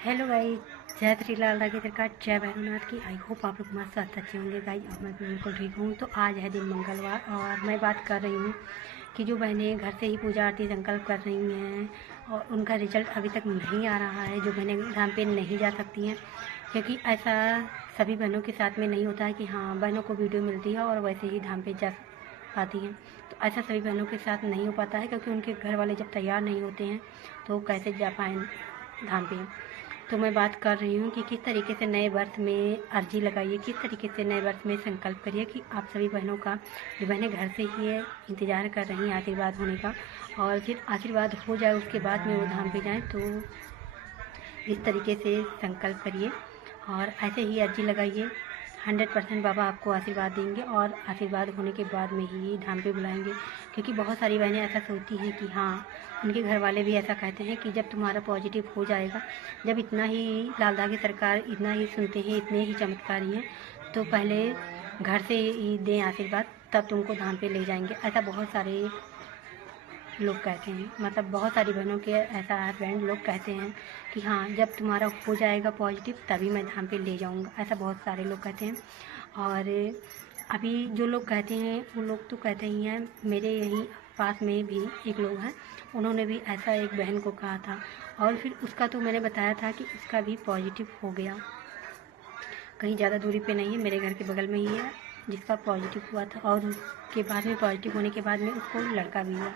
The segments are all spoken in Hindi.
हेलो गाइस, जय श्री लाल रागे सरकार, जय भैरवनाथ की। आई होप आप लोग मस्त अच्छे होंगे गाइस। और मैं बिल्कुल ठीक हूँ। तो आज है दिन मंगलवार और मैं बात कर रही हूँ कि जो बहनें घर से ही पूजा आरती संकल्प कर रही हैं और उनका रिजल्ट अभी तक नहीं आ रहा है, जो बहनें धाम पे नहीं जा सकती हैं, क्योंकि ऐसा सभी बहनों के साथ में नहीं होता है कि हाँ बहनों को वीडियो मिलती है और वैसे ही धाम पे जा पाती हैं। तो ऐसा सभी बहनों के साथ नहीं हो पाता है, क्योंकि उनके घर वाले जब तैयार नहीं होते हैं तो कैसे जा पाएँ धाम पे। तो मैं बात कर रही हूँ कि किस तरीके से नए वर्ष में अर्जी लगाइए, किस तरीके से नए वर्ष में संकल्प करिए कि आप सभी बहनों का, जो बहनें घर से ही इंतज़ार कर रही हैं आशीर्वाद होने का, और फिर आशीर्वाद हो जाए उसके बाद में वो धाम पे जाएँ। तो इस तरीके से संकल्प करिए और ऐसे ही अर्जी लगाइए। 100% बाबा आपको आशीर्वाद देंगे और आशीर्वाद होने के बाद में ही धाम पे बुलाएंगे। क्योंकि बहुत सारी बहनें ऐसा सोचती हैं कि हाँ, उनके घर वाले भी ऐसा कहते हैं कि जब तुम्हारा पॉजिटिव हो जाएगा, जब इतना ही लाल धागे सरकार इतना ही सुनते हैं, इतने ही चमत्कारी हैं, तो पहले घर से ही दें आशीर्वाद, तब तुमको धाम पे ले जाएंगे। ऐसा बहुत सारे लोग कहते हैं, मतलब बहुत सारी बहनों के ऐसा फ्रेंड लोग कहते हैं कि हाँ जब तुम्हारा हो जाएगा पॉजिटिव तभी मैं धाम पे ले जाऊंगा। ऐसा बहुत सारे लोग कहते हैं। और अभी जो लोग कहते हैं वो लोग तो कहते ही हैं, मेरे यहीं पास में भी एक लोग हैं, उन्होंने भी ऐसा एक बहन को कहा था और फिर उसका तो मैंने बताया था कि उसका भी पॉजिटिव हो गया। कहीं ज़्यादा दूरी पे नहीं है, मेरे घर के बगल में ही है जिसका पॉजिटिव हुआ था, और उसके बाद में पॉजिटिव होने के बाद में उसको लड़का भी हुआ।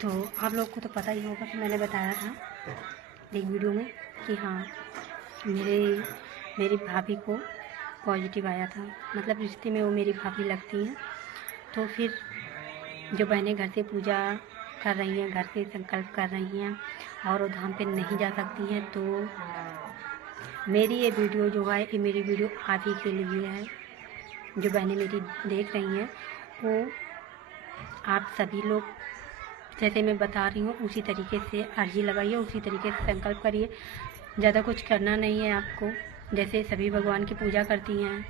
तो आप लोग को तो पता ही होगा कि मैंने बताया था एक वीडियो में कि हाँ मेरी भाभी को पॉजिटिव आया था, मतलब रिश्ते में वो मेरी भाभी लगती हैं। तो फिर जो बहनें घर से पूजा कर रही हैं, घर से संकल्प कर रही हैं और वो धाम पे नहीं जा सकती हैं, तो मेरी ये वीडियो जो है, ये मेरी वीडियो आप ही के लिए है। जो बहनें मेरी देख रही हैं वो आप सभी लोग जैसे मैं बता रही हूँ उसी तरीके से अर्जी लगाइए, उसी तरीके से संकल्प करिए। ज़्यादा कुछ करना नहीं है आपको। जैसे सभी भगवान की पूजा करती हैं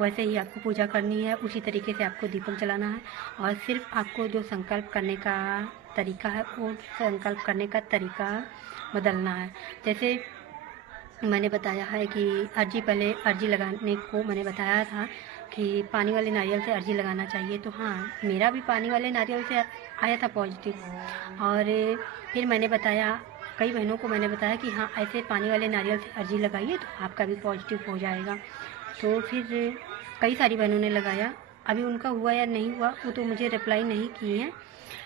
वैसे ही आपको पूजा करनी है, उसी तरीके से आपको दीपक जलाना है। और सिर्फ आपको जो संकल्प करने का तरीका है वो संकल्प करने का तरीका बदलना है। जैसे मैंने बताया है कि पहले अर्जी लगाने को मैंने बताया था कि पानी वाले नारियल से अर्जी लगाना चाहिए। तो हाँ, मेरा भी पानी वाले नारियल से आया था पॉजिटिव। और फिर मैंने बताया, कई बहनों को मैंने बताया कि हाँ ऐसे पानी वाले नारियल से अर्जी लगाइए तो आपका भी पॉजिटिव हो जाएगा। तो फिर कई सारी बहनों ने लगाया। अभी उनका हुआ या नहीं हुआ वो तो मुझे रिप्लाई नहीं किए हैं,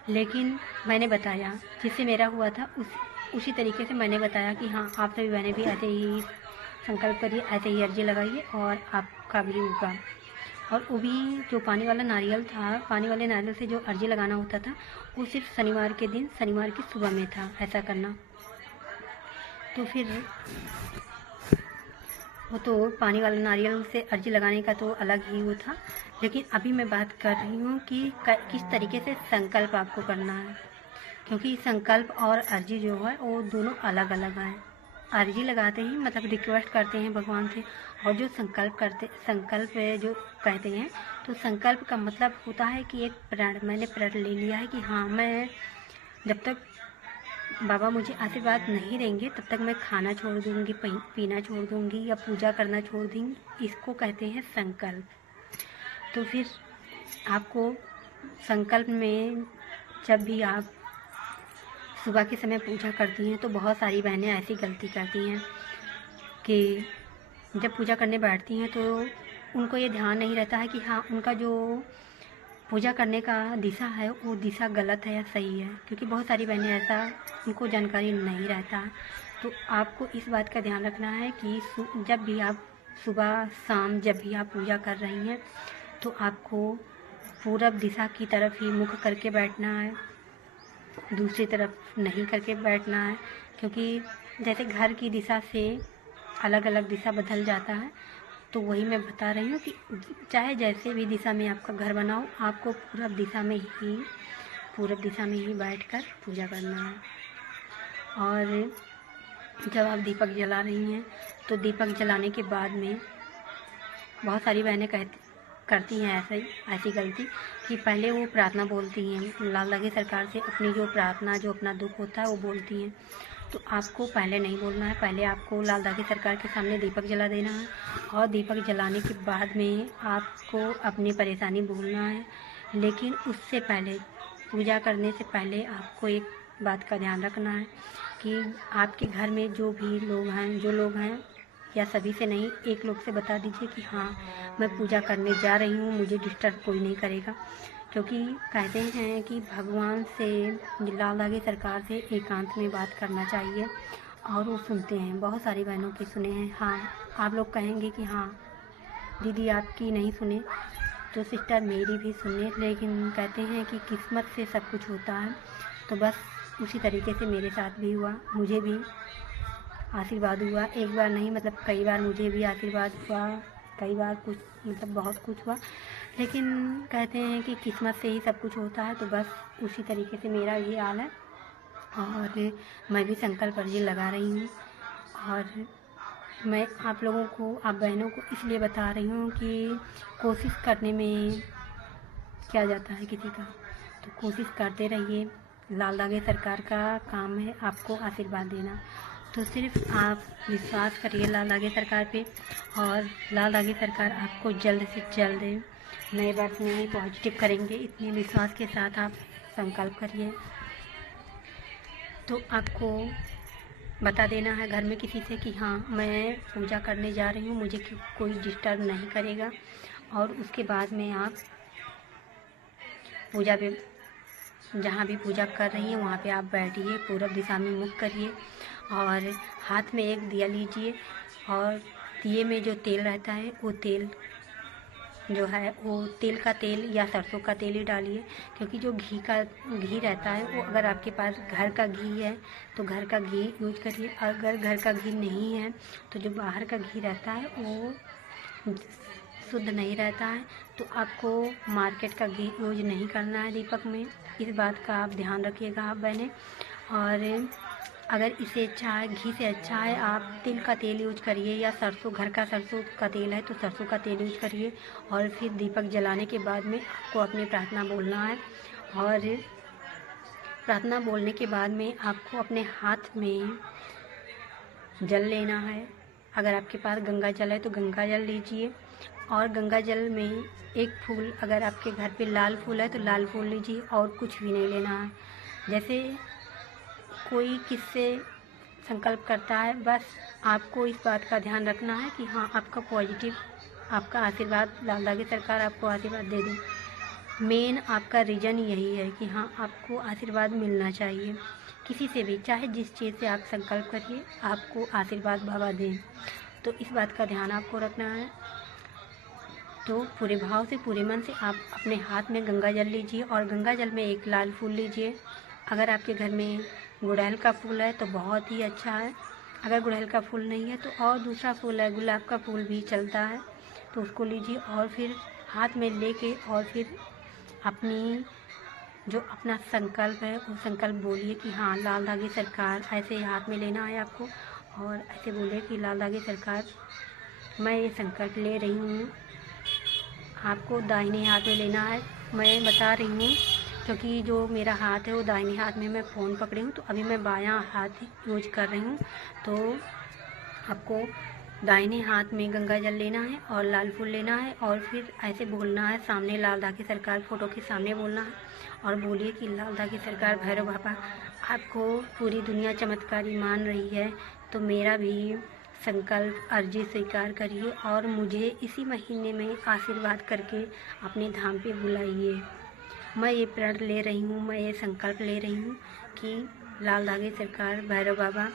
लेकिन मैंने बताया जिससे मेरा हुआ था उसी तरीके से मैंने बताया कि हाँ आप सभी बहनें भी ऐसे ही संकल्प करिए, ऐसे ही अर्जी लगाइए और आपका भी होगा। और वो भी जो पानी वाला नारियल था, पानी वाले नारियल से जो अर्जी लगाना होता था वो सिर्फ शनिवार के दिन, शनिवार की सुबह में था ऐसा करना। तो फिर वो तो पानी वाला नारियल से अर्जी लगाने का तो अलग ही वो था, लेकिन अभी मैं बात कर रही हूँ कि किस तरीके से संकल्प आपको करना है। क्योंकि संकल्प और अर्जी जो है वो दोनों अलग अलग हैं। अर्जी लगाते ही मतलब रिक्वेस्ट करते हैं भगवान से, और जो संकल्प जो कहते हैं, तो संकल्प का मतलब होता है कि एक प्रण, मैंने प्रण ले लिया है कि हाँ मैं जब तक बाबा मुझे आशीर्वाद नहीं देंगे तब तक मैं खाना छोड़ दूँगी, पीना छोड़ दूँगी या पूजा करना छोड़ दूँगी। इसको कहते हैं संकल्प। तो फिर आपको संकल्प में, जब भी आप सुबह के समय पूजा करती हैं तो बहुत सारी बहनें ऐसी गलती करती हैं कि जब पूजा करने बैठती हैं तो उनको ये ध्यान नहीं रहता है कि हाँ उनका जो पूजा करने का दिशा है वो दिशा गलत है या सही है। क्योंकि बहुत सारी बहनें ऐसा, उनको जानकारी नहीं रहता। तो आपको इस बात का ध्यान रखना है कि जब भी आप सुबह शाम जब भी आप पूजा कर रही हैं तो आपको पूरब दिशा की तरफ ही मुख करके बैठना है, दूसरी तरफ नहीं करके बैठना है। क्योंकि जैसे घर की दिशा से अलग अलग दिशा बदल जाता है, तो वही मैं बता रही हूँ कि चाहे जैसे भी दिशा में आपका घर बना हो, आपको पूरब दिशा में ही बैठकर पूजा करना है। और जब आप दीपक जला रही हैं तो दीपक जलाने के बाद में बहुत सारी बहनें करती हैं ऐसी गलती कि पहले वो प्रार्थना बोलती हैं, लाल धागे सरकार से अपनी जो प्रार्थना, जो अपना दुख होता है वो बोलती हैं। तो आपको पहले नहीं बोलना है। पहले आपको लाल धागे सरकार के सामने दीपक जला देना है और दीपक जलाने के बाद में आपको अपनी परेशानी बोलना है। लेकिन उससे पहले, पूजा करने से पहले आपको एक बात का ध्यान रखना है कि आपके घर में जो लोग हैं या सभी से नहीं, एक लोग से बता दीजिए कि हाँ, मैं पूजा करने जा रही हूँ, मुझे डिस्टर्ब कोई नहीं करेगा। क्योंकि कहते हैं कि भगवान से, लाल धागे सरकार से एकांत में बात करना चाहिए और वो सुनते हैं। बहुत सारी बहनों की सुने हैं। हाँ, आप लोग कहेंगे कि हाँ दीदी आपकी नहीं सुने, तो सिस्टर मेरी भी सुने। लेकिन कहते हैं कि किस्मत से सब कुछ होता है, तो बस उसी तरीके से मेरे साथ भी हुआ। मुझे भी आशीर्वाद हुआ, एक बार नहीं मतलब कई बार मुझे भी आशीर्वाद हुआ, कई बार कुछ मतलब बहुत कुछ हुआ। लेकिन कहते हैं कि किस्मत से ही सब कुछ होता है, तो बस उसी तरीके से मेरा ये हाल है। और मैं भी संकल्प अर्जी लगा रही हूँ और मैं आप लोगों को, आप बहनों को इसलिए बता रही हूँ कि कोशिश करने में क्या जाता है किसी का, तो कोशिश करते रहिए। लाल धागे सरकार का काम है आपको आशीर्वाद देना, तो सिर्फ आप विश्वास करिए लाल धागे सरकार पे और लाल धागे सरकार आपको जल्द से जल्द नए वर्ष में ही पॉजिटिव करेंगे। इतने विश्वास के साथ आप संकल्प करिए। तो आपको बता देना है घर में किसी से कि हाँ मैं पूजा करने जा रही हूँ, मुझे कोई डिस्टर्ब नहीं करेगा। और उसके बाद में आप पूजा पे, जहाँ भी पूजा कर रही हैं वहाँ पे आप बैठिए, पूरब दिशा में मुख करिए और हाथ में एक दिया लीजिए और दिए में जो तेल रहता है वो तेल जो है वो तेल का तेल या सरसों का तेल ही डालिए। क्योंकि जो घी रहता है वो, अगर आपके पास घर का घी है तो घर का घी यूज करिए। अगर घर का घी नहीं है तो जो बाहर का घी रहता है वो शुद्ध नहीं रहता है, तो आपको मार्केट का घी यूज नहीं करना है दीपक में। इस बात का आप ध्यान रखिएगा आप बहनें। और अगर इसे अच्छा है, घी से अच्छा है, आप तिल का तेल यूज करिए या सरसों, घर का सरसों का तेल है तो सरसों का तेल यूज करिए। और फिर दीपक जलाने के बाद में आपको अपनी प्रार्थना बोलना है और प्रार्थना बोलने के बाद में आपको अपने हाथ में जल लेना है। अगर आपके पास गंगा जल है तो गंगा जल लीजिए और गंगा जल में एक फूल, अगर आपके घर पे लाल फूल है तो लाल फूल लीजिए और कुछ भी नहीं लेना है। जैसे कोई किससे संकल्प करता है, बस आपको इस बात का ध्यान रखना है कि हाँ आपका पॉजिटिव, आपका आशीर्वाद, लाल धागे सरकार आपको आशीर्वाद दे दे। मेन आपका रीज़न यही है कि हाँ आपको आशीर्वाद मिलना चाहिए किसी से भी, चाहे जिस चीज़ से आप संकल्प करिए आपको आशीर्वाद बाबा दें। तो इस बात का ध्यान आपको रखना है। तो पूरे भाव से, पूरे मन से आप अपने हाथ में गंगा जल लीजिए और गंगा जल में एक लाल फूल लीजिए। अगर आपके घर में गुड़हल का फूल है तो बहुत ही अच्छा है, अगर गुड़हल का फूल नहीं है तो और दूसरा फूल है, गुलाब का फूल भी चलता है, तो उसको लीजिए और फिर हाथ में लेके और फिर अपनी जो अपना संकल्प है वो संकल्प बोलिए कि हाँ लाल धागे सरकार, ऐसे हाथ में लेना है आपको और ऐसे बोले कि लाल धागे सरकार मैं ये संकल्प ले रही हूँ। आपको दाहिने हाथ में लेना है, मैं बता रही हूँ क्योंकि जो मेरा हाथ है वो दाहिने हाथ में मैं फ़ोन पकड़ी हूँ, तो अभी मैं बायां हाथ यूज कर रही हूँ। तो आपको दाहिने हाथ में गंगा जल लेना है और लाल फूल लेना है और फिर ऐसे बोलना है, सामने लाल धागे सरकार फ़ोटो के सामने बोलना है और बोलिए कि लाल धागे सरकार भैरव बाबा, आपको पूरी दुनिया चमत्कारी मान रही है, तो मेरा भी संकल्प अर्जी स्वीकार करिए और मुझे इसी महीने में आशीर्वाद करके अपने धाम पे बुलाइए। मैं ये प्रण ले रही हूँ, मैं ये संकल्प ले रही हूँ कि लाल धागे सरकार भैरव बाबा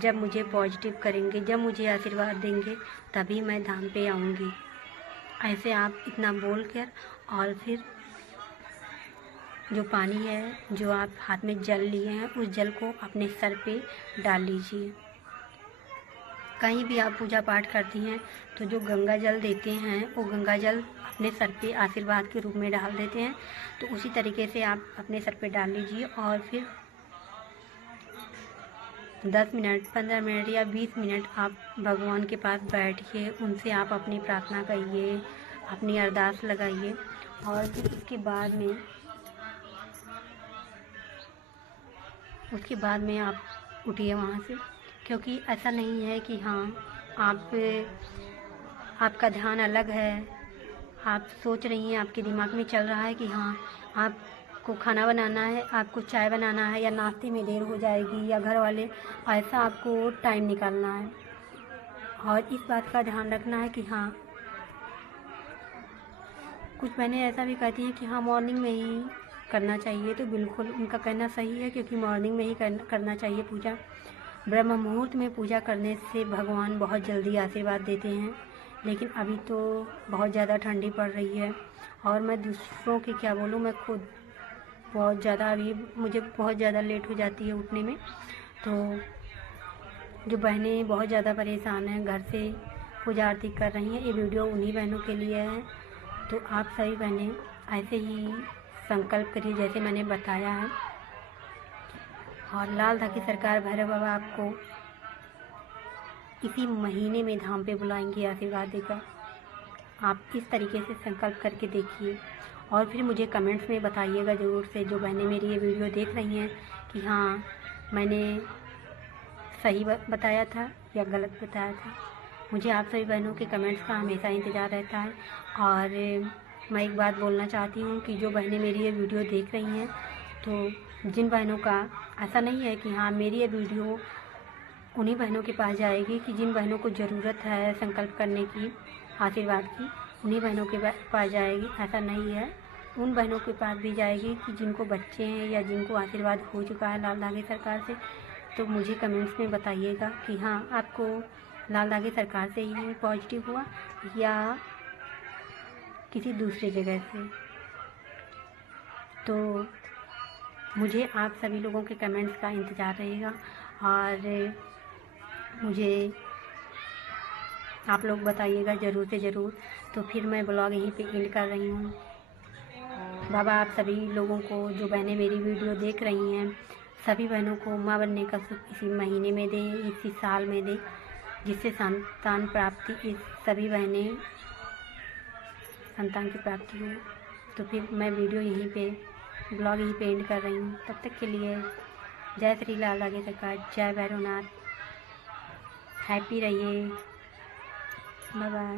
जब मुझे पॉजिटिव करेंगे, जब मुझे आशीर्वाद देंगे तभी मैं धाम पे आऊँगी। ऐसे आप इतना बोल कर और फिर जो पानी है, जो आप हाथ में जल लिए हैं, उस जल को अपने सर पे डाल लीजिए। कहीं भी आप पूजा पाठ करती हैं तो जो गंगा जल देते हैं वो गंगा जल अपने सर पे आशीर्वाद के रूप में डाल देते हैं, तो उसी तरीके से आप अपने सर पे डाल लीजिए और फिर 10 मिनट, 15 मिनट या 20 मिनट आप भगवान के पास बैठिए, उनसे आप अपनी प्रार्थना करिए, अपनी अरदास लगाइए और फिर उसके बाद में आप उठिए वहाँ से, क्योंकि ऐसा नहीं है कि हाँ आपका ध्यान अलग है, आप सोच रही हैं, आपके दिमाग में चल रहा है कि हाँ आपको खाना बनाना है, आपको चाय बनाना है, या नाश्ते में देर हो जाएगी, या घर वाले, ऐसा आपको टाइम निकालना है। और इस बात का ध्यान रखना है कि हाँ कुछ बहनें ऐसा भी कहती हैं कि हाँ मॉर्निंग में ही करना चाहिए, तो बिल्कुल उनका कहना सही है, क्योंकि मॉर्निंग में ही करना चाहिए पूजा। ब्रह्म मुहूर्त में पूजा करने से भगवान बहुत जल्दी आशीर्वाद देते हैं। लेकिन अभी तो बहुत ज़्यादा ठंडी पड़ रही है, और मैं दूसरों की क्या बोलूँ, मैं खुद बहुत ज़्यादा अभी मुझे बहुत ज़्यादा लेट हो जाती है उठने में। तो जो बहनें बहुत ज़्यादा परेशान हैं, घर से पूजा आरती कर रही हैं, ये वीडियो उन्हीं बहनों के लिए है। तो आप सभी बहनें ऐसे ही संकल्प करिए जैसे मैंने बताया है, और लाल धाकी सरकार भैरव बाबा आपको इसी महीने में धाम पे बुलाएंगे आशीर्वाद देकर। आप इस तरीके से संकल्प करके देखिए, और फिर मुझे कमेंट्स में बताइएगा ज़रूर से, जो बहनें मेरी ये वीडियो देख रही हैं, कि हाँ मैंने सही बताया था या गलत बताया था। मुझे आप सभी बहनों के कमेंट्स का हमेशा इंतज़ार रहता है। और मैं एक बात बोलना चाहती हूँ कि जो बहनें मेरी ये वीडियो देख रही हैं, तो जिन बहनों का ऐसा नहीं है कि हाँ मेरी ये वीडियो उन्हीं बहनों के पास जाएगी, कि जिन बहनों को ज़रूरत है संकल्प करने की, आशीर्वाद की, उन्हीं बहनों के पास जाएगी, ऐसा नहीं है। उन बहनों के पास भी जाएगी कि जिनको बच्चे हैं या जिनको आशीर्वाद हो चुका है लाल धागे सरकार से। तो मुझे कमेंट्स में बताइएगा कि हाँ आपको लाल धागे सरकार से ही पॉजिटिव हुआ या किसी दूसरी जगह से। तो मुझे आप सभी लोगों के कमेंट्स का इंतज़ार रहेगा, और मुझे आप लोग बताइएगा ज़रूर से ज़रूर। तो फिर मैं ब्लॉग यहीं पे एंड कर रही हूँ। बाबा आप सभी लोगों को, जो बहनें मेरी वीडियो देख रही हैं, सभी बहनों को माँ बनने का सुख इसी महीने में दें, इसी साल में दें, जिससे संतान प्राप्ति, इस सभी बहनें संतान की प्राप्ति हो। तो फिर मैं वीडियो यहीं पे, ब्लॉग यहीं पे एंड कर रही हूँ। तब तक के लिए जय श्री लाल धागे सरकार, जय भैरवनाथ, हैप्पी रहिए, बाय बाय।